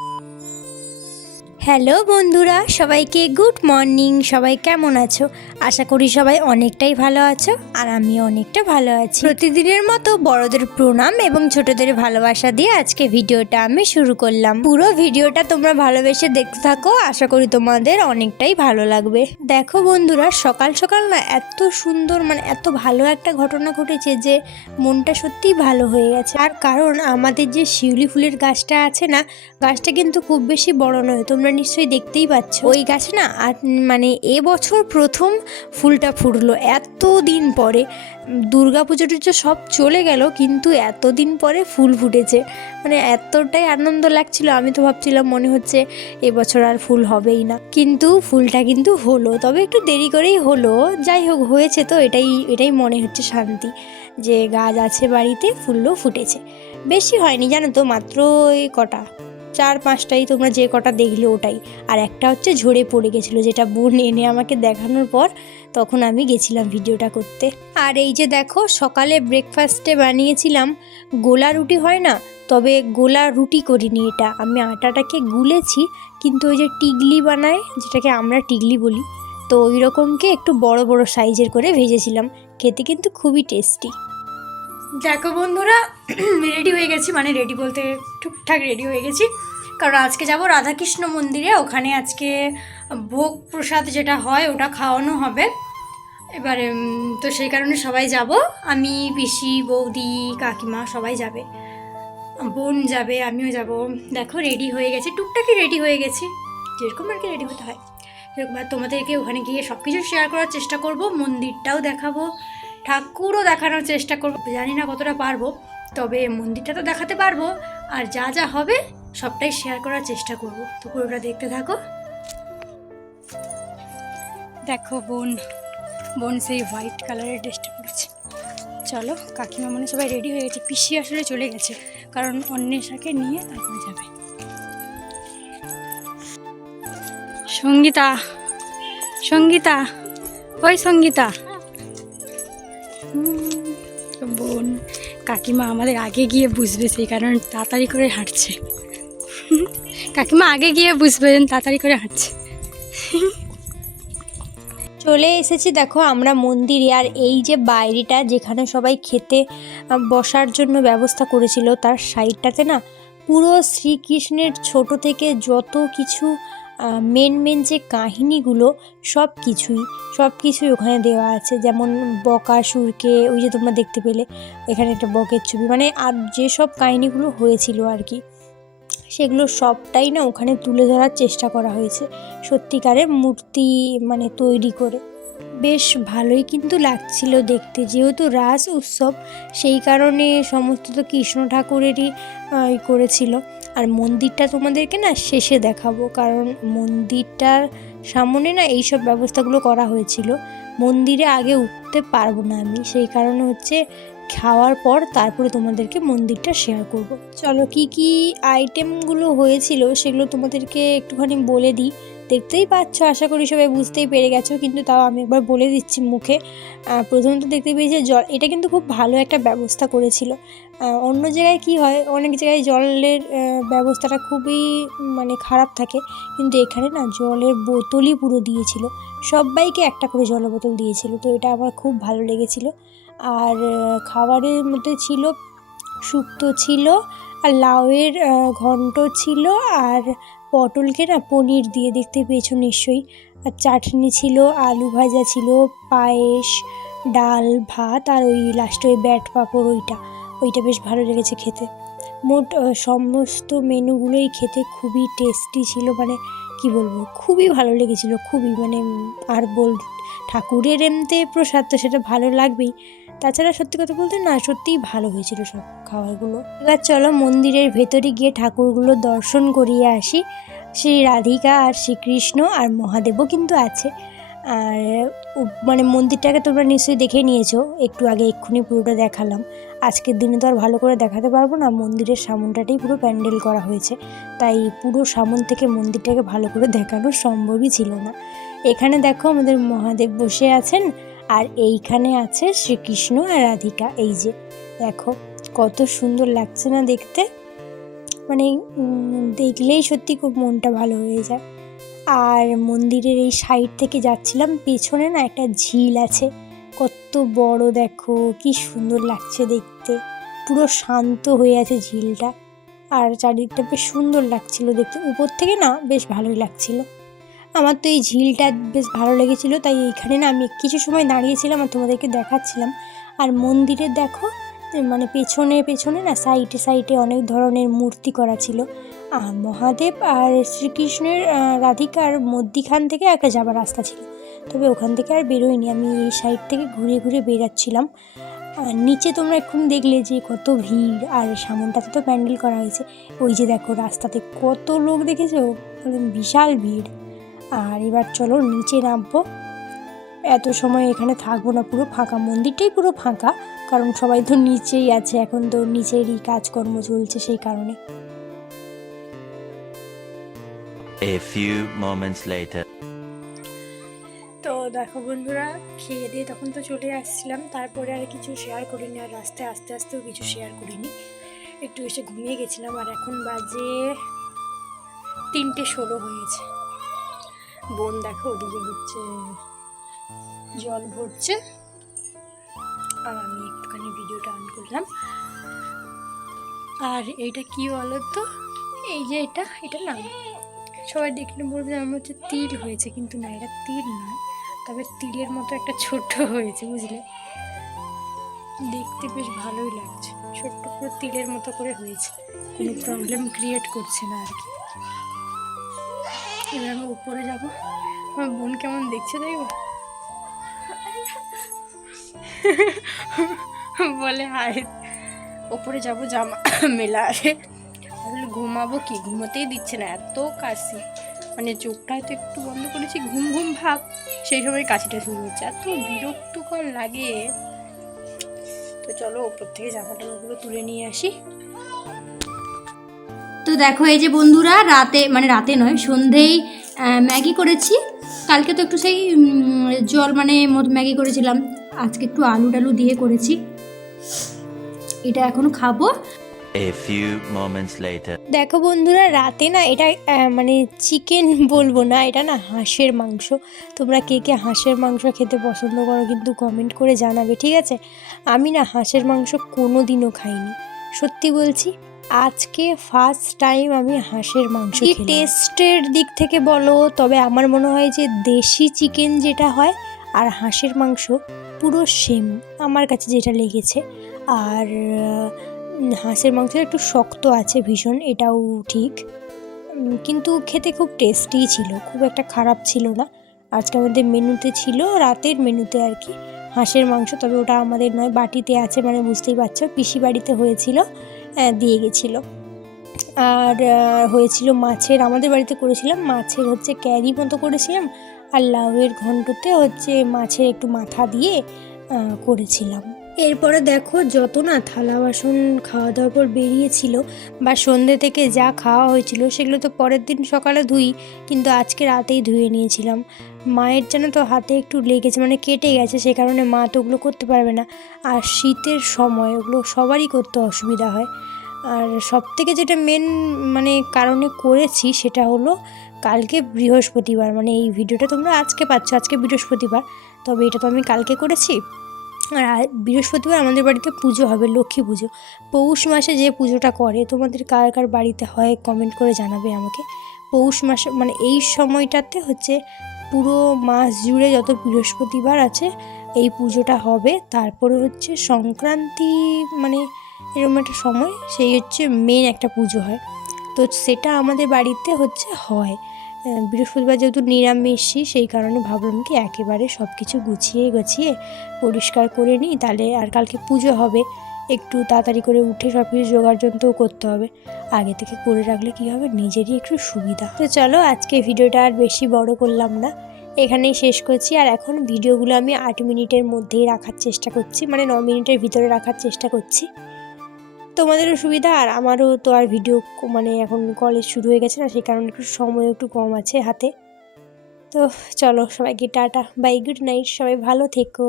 Música hello বন্ধুরা, সবাইকে good morning. সবাই কেমন আছো? আশা করি সবাই অনেকটাই ভালো আছো আর আমি অনেকটা ভালো আছি। প্রতিদিনের মতো বড়দের প্রণাম এবং ছোটদের ভালোবাসা দিয়ে আজকে ভিডিওটা আমি শুরু করলাম। পুরো ভিডিওটা তোমরা ভালোবেসে দেখতে থাকো, আশা করি তোমাদের অনেকটাই ভালো লাগবে। দেখো বন্ধুরা, সকাল সকাল না এত সুন্দর মানে এত ভালো একটা ঘটনা ঘটেছে যে মনটা সত্যিই ভালো হয়ে গেছে। আর কারণ আমাদের যে শিউলি ফুলের গাছটা আছে না, গাছটা কিন্তু খুব বেশি বড় নয়, তোমরা নিশ্চয়ই দেখতেই পাচ্ছ। ওই গাছে না মানে এবছর প্রথম ফুলটা ফুটলো। এত দিন পরে দুর্গা পুজো টুজো সব চলে গেল, কিন্তু এতদিন পরে ফুল ফুটেছে। মানে এতটাই আনন্দ লাগছিল, আমি তো ভাবছিলাম মনে হচ্ছে এবছর আর ফুল হবেই না। কিন্তু ফুলটা কিন্তু হলো, তবে একটু দেরি করেই হলো। যাই হোক, হয়েছে তো, এটাই এটাই মনে হচ্ছে শান্তি যে গাছ আছে বাড়িতে, ফুলও ফুটেছে। বেশি হয়নি, জানো তো, মাত্র কটা। চার পাঁচটাই তোমরা যে কটা দেখলে ওটাই। আর একটা হচ্ছে ঝরে পড়ে গেছিল, যেটা বোন এনে আমাকে দেখানোর পর তখন আমি গেছিলাম ভিডিওটা করতে। আর এই যে দেখো, সকালে ব্রেকফাস্টে বানিয়েছিলাম, গোলা রুটি হয় না? তবে গোলা রুটি করিনি এটা। আমি আটাটাকে গুলেছি, কিন্তু ওই যে টিগলি বানায়, যেটাকে আমরা টিগলি বলি, তো ওই রকমকে একটু বড় বড় সাইজের করে ভেজেছিলাম। খেতে কিন্তু খুবই টেস্টি দেখো বন্ধুরা রেডি হয়ে গেছি মানে রেডি বলতে ঠিকঠাক রেডি হয়ে গেছি। কারণ আজকে যাব রাধাকৃষ্ণ মন্দিরে, ওখানে আজকে ভোগ প্রসাদ যেটা হয়, ওটা খাওয়ানো হবে। এবারে তো সেই কারণে সবাই যাব। আমি, পিসি, বৌদি, কাকিমা সবাই যাবে। বোন যাবে, আমিও যাব। দেখো রেডি হয়ে গেছে টুকটাকি রেডি হয়ে গেছি। যেরকম আর কি রেডি হতে হয়। সেরকম তোমাদেরকে ওখানে গিয়ে সব কিছু শেয়ার করার চেষ্টা করব, মন্দিরটাও দেখাবো। ঠাকুরও দেখানোর চেষ্টা করব। জানি না কতটা পারব, তবে মন্দিরটা তো দেখাতে পারব, আর যা যা হবে সবটাই শেয়ার করার চেষ্টা করব। তো পুরোটা দেখতে থাকো। দেখো বোন বোন সেই হোয়াইট কালারের ড্রেসটা পরেছে। চলো, কাকিমা মানে সবাই রেডি হয়ে গেছে। পিসি আসলে চলে গেছে, কারণ অন্বেষাকে নিয়ে তারপরে যাবে। সঙ্গীতা সঙ্গীতা, ওই সঙ্গীতা। কাকিমা আমাদের আগে গিয়ে বুঝবে সেই কারণে তাড়াতাড়ি করে হাঁটছে। কাকিমা আগে গিয়ে বুঝবেন তাড়াতাড়ি করে হাঁটছে। চলে এসেছি, দেখো আমরা মন্দিরে। আর এই যে বাইরেটা, যেখানে সবাই খেতে বসার জন্য ব্যবস্থা করেছিল, তার সাইডটাতে না পুরো শ্রীকৃষ্ণের ছোট থেকে যত কিছু মেন মেন যে কাহিনীগুলো সব কিছুই সব কিছুই ওখানে দেওয়া আছে। যেমন বকাসুরকে ওই যে তোমরা দেখতে পেলে, এখানে একটা বকের ছবি। মানে আর যেসব কাহিনীগুলো হয়েছিল আর কি, সেগুলো সবটাই না ওখানে তুলে ধরার চেষ্টা করা হয়েছে, সত্যিকারের মূর্তি মানে তৈরি করে। বেশ ভালোই কিন্তু লাগছিল দেখতে। যেহেতু রাস উৎসব, সেই কারণে সমস্ত তো কৃষ্ণ ঠাকুরেরই করেছিল। আর মন্দিরটা তোমাদেরকে না শেষে দেখাবো, কারণ মন্দিরটার সামনে না এইসব ব্যবস্থাগুলো করা হয়েছিল। মন্দিরে আগে উঠতে পারব না আমি, সেই কারণে হচ্ছে খাওয়ার পর তারপরে তোমাদেরকে মন্দিরটা শেয়ার করব। চলো কি কি আইটেমগুলো হয়েছিল সেগুলো তোমাদেরকে একটুখানি বলে দিই। দেখতেই পাচ্ছ, আশা করি সবাই বুঝতেই পেরে গেছো, কিন্তু তাও আমি একবার বলে দিচ্ছি মুখে। প্রথমত দেখতে পেয়েছি জল, এটা কিন্তু খুব ভালো একটা ব্যবস্থা করেছিল। অন্য জায়গায় কি হয়, অনেক জায়গায় জলের ব্যবস্থাটা খুবই মানে খারাপ থাকে, কিন্তু এখানে না জলের বোতলই পুরো দিয়েছিল। সবাইকে একটা করে জলের বোতল দিয়েছিল, তো এটা আমার খুব ভালো লেগেছিল। আর খাবারের মধ্যে ছিল, শুক্তো ছিল আর লাউয়ের ঘন্ট ছিল আর পটলকে না পনির দিয়ে দেখতে পেয়েছ নিশ্চয়ই। আর চাটনি ছিল, আলু ভাজা ছিল, পায়েস, ডাল, ভাত আর ওই লাস্টে ওই ব্যাট পাঁপড় ওইটা। ওইটা বেশ ভালো লেগেছে খেতে। মোট সমস্ত মেনুগুলোই খেতে খুবই টেস্টি ছিল মানে কি বলব, খুবই ভালো লেগেছিল, খুবই মানে আর বল, ঠাকুরের এমতে প্রসাদ তো সেটা ভালো লাগবেই। তাছাড়া সত্যি কথা বলতে না, সত্যিই ভালো হয়েছিল সব খাবারগুলো। এবার চলো মন্দিরের ভেতরে গিয়ে ঠাকুরগুলো দর্শন করিয়ে আসি। শ্রী রাধিকা আর শ্রীকৃষ্ণ আর মহাদেবও কিন্তু আছে। আর মানে মন্দিরটাকে তোমরা নিশ্চয়ই দেখে নিয়েছো। একটু আগে এক্ষুনি পুরোটা দেখালাম। আজকের দিনে তো আর ভালো করে দেখাতে পারব না। মন্দিরের সামনটাতেই পুরো প্যান্ডেল করা হয়েছে। তাই পুরো সামন থেকে মন্দিরটাকে ভালো করে দেখানো সম্ভবই ছিল না। এখানে দেখো আমাদের মহাদেব বসে আছেন। আর এইখানে আছে শ্রীকৃষ্ণ আর রাধিকা। এই যে, দেখো, কত সুন্দর লাগছে না দেখতে? মানে দেখলেই সত্যি খুব মনটা ভালো হয়ে যায়। আর মন্দিরের এই সাইড থেকে যাচ্ছিলাম, পেছনে না একটা ঝিল আছে। কত বড়, দেখো, কি সুন্দর লাগছে দেখতে। পুরো শান্ত হয়ে আছে ঝিলটা। আর চারিদিকটা বেশ সুন্দর লাগছিল দেখতে। উপর থেকে না বেশ ভালোই লাগছিল। আমার তো এই ঝিলটা বেশ ভালো লেগেছিল, তাই এইখানে না আমি কিছু সময় দাঁড়িয়েছিলাম আর তোমাদেরকে দেখাচ্ছিলাম। আর মন্দিরে দেখো মানে পেছনে পেছনে না সাইডে সাইডে অনেক ধরনের মূর্তি করা ছিল। আর মহাদেব আর শ্রীকৃষ্ণের রাধিকার মধ্যিখান থেকে একটা যাবার রাস্তা ছিল। তবে ওখান থেকে আর বেরোইনি আমি এই সাইড থেকে ঘুরে ঘুরে বেরাচ্ছিলাম। আর নিচে তোমরা এখন দেখলে যে কত ভিড়, আর সামনটাতে তো প্যান্ডেল করা হয়েছে। ওই যে দেখো রাস্তাতে কত লোক দেখেছ? মানে বিশাল ভিড়। আর এবার চলো নিচে নামবো। এত সময় এখানে থাকব না পুরো ফাঁকা। মন্দিরটাই পুরো ফাঁকা কারণ সবাই তো নিচেই আছে। এখন তো নিচেরই কাজকর্ম চলছে সেই কারণে। A few moments later. তো দেখো বন্ধুরা খেয়ে দিয়ে তখন তো চলে আসছিলাম। তারপরে আর কিছু শেয়ার করিনি আর রাস্তায় আস্তে আস্তেও কিছু শেয়ার করিনি। একটু এসে ঘুমিয়ে গেছিলাম আর এখন বাজে তিনটে ষোলো হয়েছে। বোন দেখো, ওদিকে হচ্ছে জল ভরছে। আর আমি একটুখানি ভিডিওটা অন করলাম। আর এইটা কি বলো তো এই যে এটা এটা না, সবাই দেখলে বলবে আমার হচ্ছে তিল হয়েছে, কিন্তু না, এটা তিল নয়, তবে তিলের মতো একটা ছোট্ট হয়েছে, বুঝলে? দেখতে বেশ ভালোই লাগছে, ছোট্ট করে তিলের মতো করে হয়েছে, কোনো প্রবলেম ক্রিয়েট করছে না আর কি। এবার আমি উপরে যাব। আমার বোন কেমন দেখছে দেখব বলে, হায় ওপরে যাব জামা মেলা আছে। আসলে ঘুমাবো কি? ঘুমোতেই দিচ্ছে না, এত কাশি। মানে চোখটা হয়তো একটু বন্ধ করেছি, ঘুম ঘুম ভাব। সেই সময় কাশিটা শুরু হচ্ছে। এত বিরক্তকর লাগে। তো চলো ওপর থেকে জামা টামাগুলো তুলে নিয়ে আসি। তো দেখো এই যে বন্ধুরা রাতে মানে রাতে নয় সন্ধেই ম্যাগি করেছি। কালকে তো একটু সেই জল মানে ম্যাগি করেছিলাম। আজকে একটু আলু টালু দিয়ে করেছি। এটা এখন খাব। A few moments later. দেখো বন্ধুরা রাতে না এটা মানে চিকেন বলব না এটা না হাঁসের মাংস। তোমরা কে কে হাঁসের মাংস খেতে পছন্দ করো কিন্তু কমেন্ট করে জানাবে ঠিক আছে? আমি না হাঁসের মাংস কোনো দিনও খাইনি। সত্যি বলছি। আজকে ফার্স্ট টাইম আমি হাঁসের মাংস টেস্টের দিক থেকে বলো তবে আমার মনে হয় যে দেশি চিকেন যেটা হয় আর হাঁসের মাংস পুরো সেম আমার কাছে যেটা লেগেছে। আর হাঁসের মাংসটা একটু শক্ত আছে ভীষণ এটাও ঠিক। কিন্তু খেতে খুব টেস্টি ছিল খুব একটা খারাপ ছিল না। আজকে আমাদের মেনুতে ছিল রাতের মেনুতে আর কি হাঁসের মাংস। তবে ওটা আমাদের নয় বাটিতে আছে মানে বুঝতেই পারছ পিসি বাড়িতে হয়েছিল। দিয়ে গেছিল। আর হয়েছিল মাছের, আমাদের বাড়িতে করেছিলাম মাছের হচ্ছে ক্যারি মতো করেছিলাম। আর লাউয়ের ঘন্টতে হচ্ছে মাছের একটু মাথা দিয়ে করেছিলাম। এরপরে দেখো যত না থালা বাসন খাওয়া দাওয়ার পর বেরিয়েছিল বা সন্ধ্যে থেকে যা খাওয়া হয়েছিল সেগুলো তো পরের দিন সকালে ধুই, কিন্তু আজকে রাতেই ধুয়ে নিয়েছিলাম। মায়ের যেন তো হাতে একটু লেগেছে মানে কেটে গেছে, সে কারণে মা তো ওগুলো করতে পারবে না। আর শীতের সময় ওগুলো সবারই করতে অসুবিধা হয়। আর সব থেকে যেটা মেন মানে কারণে করেছি সেটা হলো কালকে বৃহস্পতিবার মানে এই ভিডিওটা তোমরা আজকে পাচ্ছ, আজকে বৃহস্পতিবার, তবে এটা তো আমি কালকে করেছি। আর বৃহস্পতিবার আমাদের বাড়িতে পুজো হবে, লক্ষ্মী পুজো। পৌষ মাসে যে পুজোটা করে, তোমাদের কার কার বাড়িতে হয় কমেন্ট করে জানাবে আমাকে। পৌষ মাসে মানে এই সময়টাতে হচ্ছে পুরো মাস জুড়ে যত বৃহস্পতিবার আছে, এই পুজোটা হবে। তারপরে হচ্ছে সংক্রান্তি মানে এরকম একটা সময়, সেই হচ্ছে মেন একটা পুজো হয়। তো সেটা আমাদের বাড়িতে হচ্ছে হয়। বৃহস্পতিবার যেহেতু নিরামিষই সেই কারণে ভাবলাম কি একেবারে সব কিছু গুছিয়ে গুছিয়ে পরিষ্কার করে নিই, তাহলে আর কালকে পুজো হবে। একটু তাড়াতাড়ি করে উঠে সব কিছু যন্ত্রও করতে হবে। আগে থেকে করে রাখলে কি হবে? নিজেরই একটু সুবিধা। তো চলো, আজকে ভিডিওটা আর বেশি বড় করলাম না। এখানেই শেষ করছি। আর এখন ভিডিওগুলো আমি আট মিনিটের মধ্যেই রাখার চেষ্টা করছি মানে ন মিনিটের ভিতরে রাখার চেষ্টা করছি। তোমাদেরও সুবিধা, আর আমারও তো আর ভিডিও মানে এখন কলেজ শুরু হয়ে গেছে না, সেই কারণে একটু সময় একটু কম আছে হাতে। তো চলো সবাইকে টাটা বাই গুড নাইট সবাই ভালো থেকো।